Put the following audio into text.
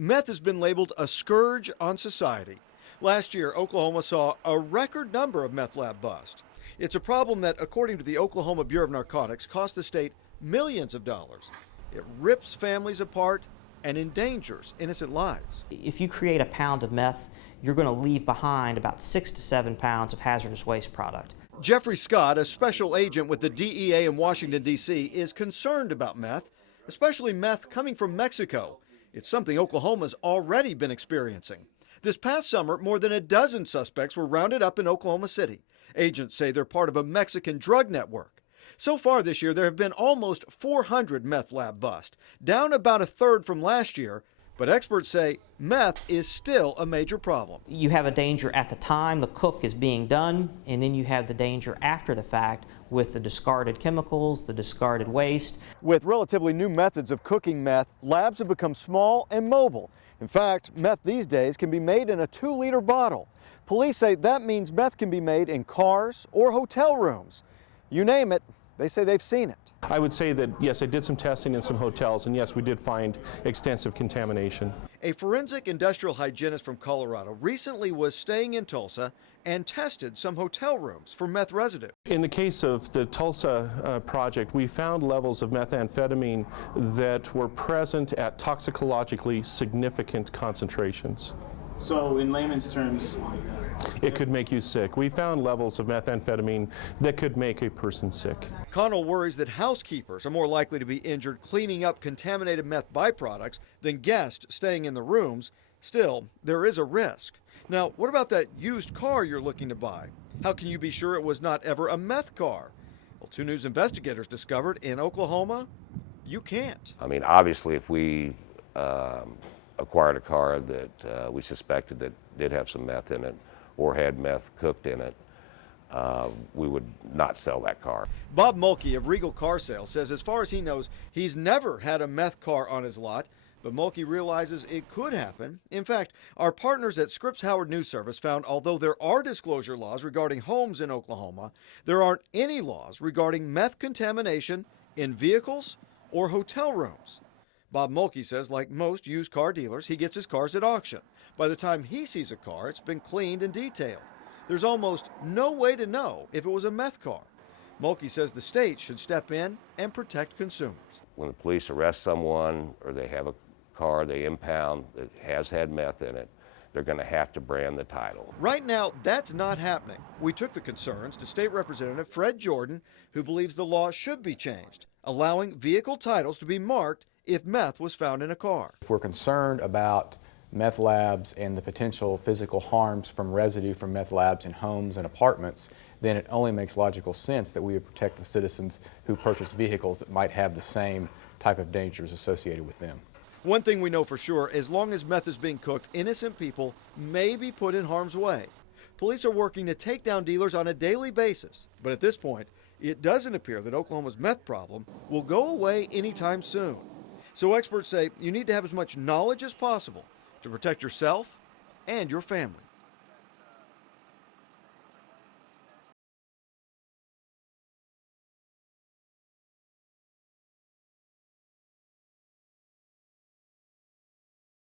Meth has been labeled a scourge on society. Last year, Oklahoma saw a record number of meth lab busts. It's a problem that, according to the Oklahoma Bureau of Narcotics, cost the state millions of dollars. It rips families apart and endangers innocent lives. If you create a pound of meth, you're going to leave behind about 6 to 7 pounds of hazardous waste product. Jeffrey Scott, a special agent with the DEA in Washington, D.C., is concerned about meth, especially meth coming from Mexico. It's something Oklahoma's already been experiencing. This past summer, more than a dozen suspects were rounded up in Oklahoma City. Agents say they're part of a Mexican drug network. So far this year, there have been almost 400 meth lab busts, down about a third from last year. But experts say meth is still a major problem. You have a danger at the time the cook is being done, and then you have the danger after the fact with the discarded chemicals, the discarded waste. With relatively new methods of cooking meth, labs have become small and mobile. In fact, meth these days can be made in a 2-liter bottle. Police say that means meth can be made in cars or hotel rooms. You name it, they say they've seen it. I would say that, yes, I did some testing in some hotels, and yes, we did find extensive contamination. A forensic industrial hygienist from Colorado recently was staying in Tulsa and tested some hotel rooms for meth residue. In the case of the Tulsa project, we found levels of methamphetamine that were present at toxicologically significant concentrations. So in layman's terms, it could make you sick. We found levels of methamphetamine that could make a person sick. Connell worries that housekeepers are more likely to be injured cleaning up contaminated meth byproducts than guests staying in the rooms. Still, there is a risk. Now, what about that used car you're looking to buy? How can you be sure it was not ever a meth car? Well, 2 News investigators discovered in Oklahoma, you can't. I mean, obviously, if we acquired a car that we suspected that did have some meth in it or had meth cooked in it, we would not sell that car. Bob Mulkey of Regal Car Sales says as far as he knows, he's never had a meth car on his lot, but Mulkey realizes it could happen. In fact, our partners at Scripps Howard News Service found although there are disclosure laws regarding homes in Oklahoma, there aren't any laws regarding meth contamination in vehicles or hotel rooms. Bob Mulkey says, like most used car dealers, he gets his cars at auction. By the time he sees a car, it's been cleaned and detailed. There's almost no way to know if it was a meth car. Mulkey says the state should step in and protect consumers. When the police arrest someone or they have a car they impound that has had meth in it, they're going to have to brand the title. Right now, that's not happening. We took the concerns to State Representative Fred Jordan, who believes the law should be changed, allowing vehicle titles to be marked if meth was found in a car. If we're concerned about meth labs and the potential physical harms from residue from meth labs in homes and apartments, then it only makes logical sense that we would protect the citizens who purchase vehicles that might have the same type of dangers associated with them. One thing we know for sure, as long as meth is being cooked, innocent people may be put in harm's way. Police are working to take down dealers on a daily basis, but at this point, it doesn't appear that Oklahoma's meth problem will go away anytime soon. So experts say you need to have as much knowledge as possible to protect yourself and your family.